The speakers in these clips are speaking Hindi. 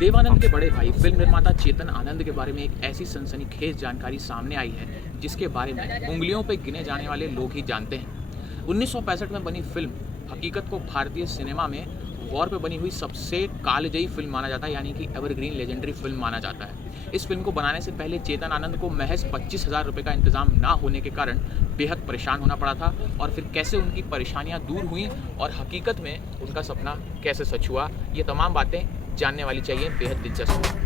देवानंद के बड़े भाई फिल्म निर्माता चेतन आनंद के बारे में एक ऐसी सनसनीखेज जानकारी सामने आई है जिसके बारे में उंगलियों पर गिने जाने वाले लोग ही जानते हैं। 1965 में बनी फिल्म हकीकत को भारतीय सिनेमा में वॉर पे बनी हुई सबसे कालजयी फिल्म माना जाता है, यानी कि एवरग्रीन लेजेंडरी फिल्म माना जाता है। इस फिल्म को बनाने से पहले चेतन आनंद को महज 25,000 रुपये का इंतजाम ना होने के कारण बेहद परेशान होना पड़ा था, और फिर कैसे उनकी परेशानियां दूर हुई और हकीकत में उनका सपना कैसे सच हुआ, ये तमाम बातें जानने वाली चाहिए, बेहद दिलचस्प।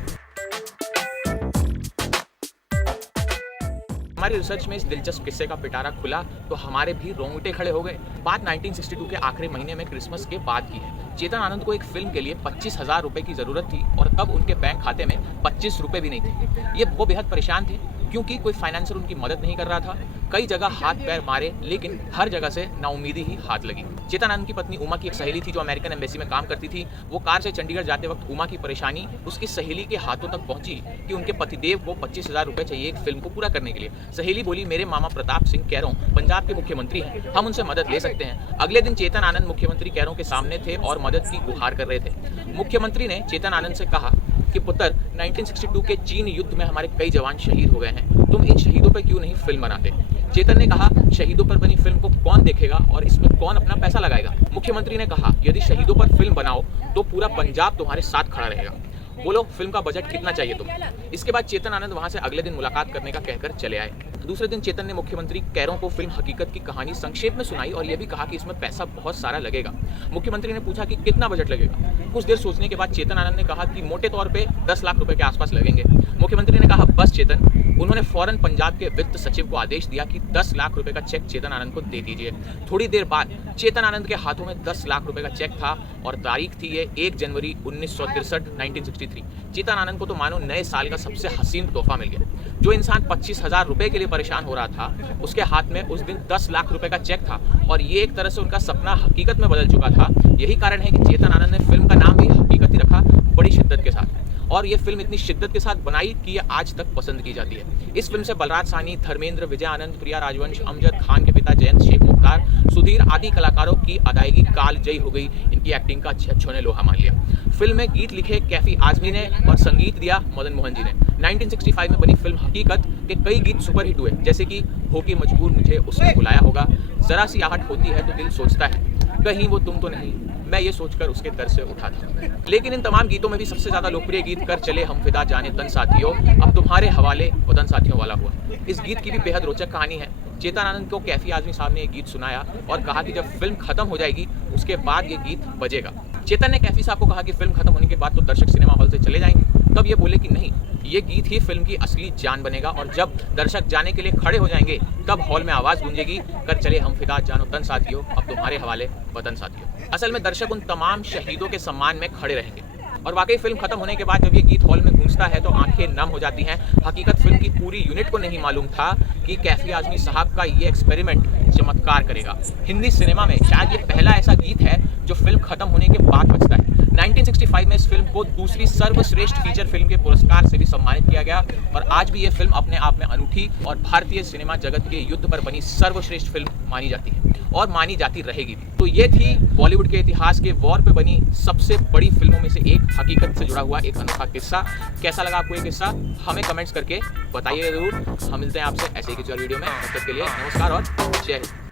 हमारी रिसर्च में इस दिलचस्प किस्से का पिटारा खुला तो हमारे भी रोंगटे खड़े हो गए। बात 1962 के आखिरी महीने में क्रिसमस के बाद की है। चेतन आनंद को एक फिल्म के लिए 25,000 रुपये की ज़रूरत थी और तब उनके बैंक खाते में 25 रुपये भी नहीं थे। वो बेहद परेशान थे क्योंकि कोई फाइनेंसर उनकी मदद नहीं कर रहा था। कई जगह हाथ पैर मारे लेकिन हर जगह से नाउमीदी ही हाथ लगी। चेतन आनंद की पत्नी उमा की एक सहेली थी जो अमेरिकन एम्बेसी में काम करती थी। वो कार से चंडीगढ़ जाते वक्त उमा की परेशानी उसकी सहेली के हाथों तक पहुंची कि उनके पतिदेव को 25,000 रुपये चाहिए एक फिल्म को पूरा करने के लिए। सहेली बोली, मेरे मामा प्रताप सिंह कैरों पंजाब के मुख्यमंत्री हैं, हम उनसे मदद ले सकते हैं। अगले दिन चेतन आनंद मुख्यमंत्री कैरों के सामने थे और मदद की गुहार कर रहे थे। मुख्यमंत्री ने चेतन आनंद से कहा कि पुत्र, 1962 के चीन युद्ध में हमारे कई जवान शहीद हो गए हैं, तुम इन शहीदों पर क्यों नहीं फिल्म बनाते? चेतन ने कहा, शहीदों पर बनी फिल्म को कौन देखेगा और इसमें कौन अपना पैसा लगाएगा? मुख्यमंत्री ने कहा, यदि शहीदों पर फिल्म बनाओ तो पूरा पंजाब तुम्हारे साथ खड़ा रहेगा। बोलो, फिल्म का बजट कितना चाहिए तुम्हें? इसके बाद चेतन आनंद वहां से अगले दिन मुलाकात करने का कहकर चले आए। दूसरे दिन चेतन ने मुख्यमंत्री कैरों को फिल्म हकीकत की कहानी संक्षेप में सुनाई और यह भी कहा कि इसमें पैसा बहुत सारा लगेगा। मुख्यमंत्री ने पूछा कि कितना बजट लगेगा? कुछ देर सोचने के बाद चेतन आनंद ने कहा कि मोटे तौर पे 10 लाख रुपए के आसपास लगेंगे। मुख्यमंत्री ने कहा, बस चेतन। उन्होंने फौरन पंजाब के वित्त सचिव को आदेश दिया कि 10 लाख रुपए का चेक चेतन आनंद को दे दीजिए। थोड़ी देर बाद चेतन आनंद के हाथों में 10 लाख रुपए का चेक था और तारीख थी ये 1 जनवरी 1963। चेतन आनंद को तो मानो नए साल का सबसे हसीन तोहफा मिल गया। जो इंसान 25,000 रुपए के लिए परेशान हो रहा था, उसके हाथ में उस दिन 10 लाख रुपए का चेक था और ये एक तरह से उनका सपना हकीकत में बदल चुका था। यही कारण है कि चेतन आनंद ने फिल्म का नाम भी हकीकत ही रखा, बड़ी शिद्दत के साथ। और ये फिल्म इतनी शिद्दत के साथ बनाई कि ये आज तक पसंद की जाती है। इस फिल्म से बलराज साहनी, धर्मेंद्र, विजय आनंद, प्रिया राजवंश, अमजद खान के पिता जयंत शेख मुख्तार, सुधीर आदि कलाकारों की अदायगी कालजयी हो गई। इनकी एक्टिंग का अच्छों ने लोहा मान लिया। फिल्म में गीत लिखे कैफी आजमी ने और संगीत दिया मदन मोहन जी ने। 1965 में बनी फिल्म हकीकत के कई गीत सुपरहिट हुए, जैसे कि हो के मजबूर मुझे उसने बुलाया होगा, जरा सी आहट होती है तो दिल सोचता है, कहीं वो तुम तो नहीं, मैं ये सोचकर उसके दर से उठा था। लेकिन इन तमाम गीतों में भी सबसे ज्यादा लोकप्रिय गीत कर चले हम फिदा जाने तन साथियों, अब तुम्हारे हवाले वतन साथियों वाला हुआ। इस गीत की भी बेहद रोचक कहानी है। चेतन आनंद को कैफी आजमी साहब ने एक गीत सुनाया और कहा कि जब फिल्म खत्म हो जाएगी उसके बाद ये गीत बजेगा। चेतन ने कैफी साहब को कहा कि फिल्म खत्म होने के बाद तो दर्शक सिनेमा हॉल से चले जाएंगे। तब ये बोले कि नहीं, ये गीत ही फिल्म की असली जान बनेगा और जब दर्शक जाने के लिए खड़े हो जाएंगे तब हॉल में आवाज गूंजेगी, कर चले हम फिदा जानो तन साथियों, अब तुम्हारे हवाले वतन साथियों। असल में दर्शक उन तमाम शहीदों के सम्मान में खड़े रहेंगे और वाकई फिल्म खत्म होने के बाद जब ये गीत हॉल में गूंजता है तो आंखें नम हो जाती हैं। हकीकत फिल्म की पूरी यूनिट को नहीं मालूम था कि कैफी आजमी साहब का ये एक्सपेरिमेंट चमत्कार करेगा। हिंदी सिनेमा में शायद ये पहला ऐसा गीत है जो फिल्म खत्म होने के बाद बजता है। 1965 में इस फिल्म को दूसरी सर्वश्रेष्ठ फीचर फिल्म के पुरस्कार से भी सम्मानित किया गया और आज भी ये फिल्म अपने आप में अनूठी और भारतीय सिनेमा जगत के युद्ध पर बनी सर्वश्रेष्ठ फिल्म मानी जाती है और मानी जाती रहेगी भी। तो ये थी बॉलीवुड के इतिहास के वॉर पे बनी सबसे बड़ी फिल्मों में से एक, हकीकत से जुड़ा हुआ एक अनोखा किस्सा। कैसा लगा आपको ये किस्सा? हमें कमेंट्स करके बताइए जरूर। हम मिलते हैं आपसे ऐसे ही किसी और वीडियो में। तब तक के लिए नमस्कार और जय हिंद।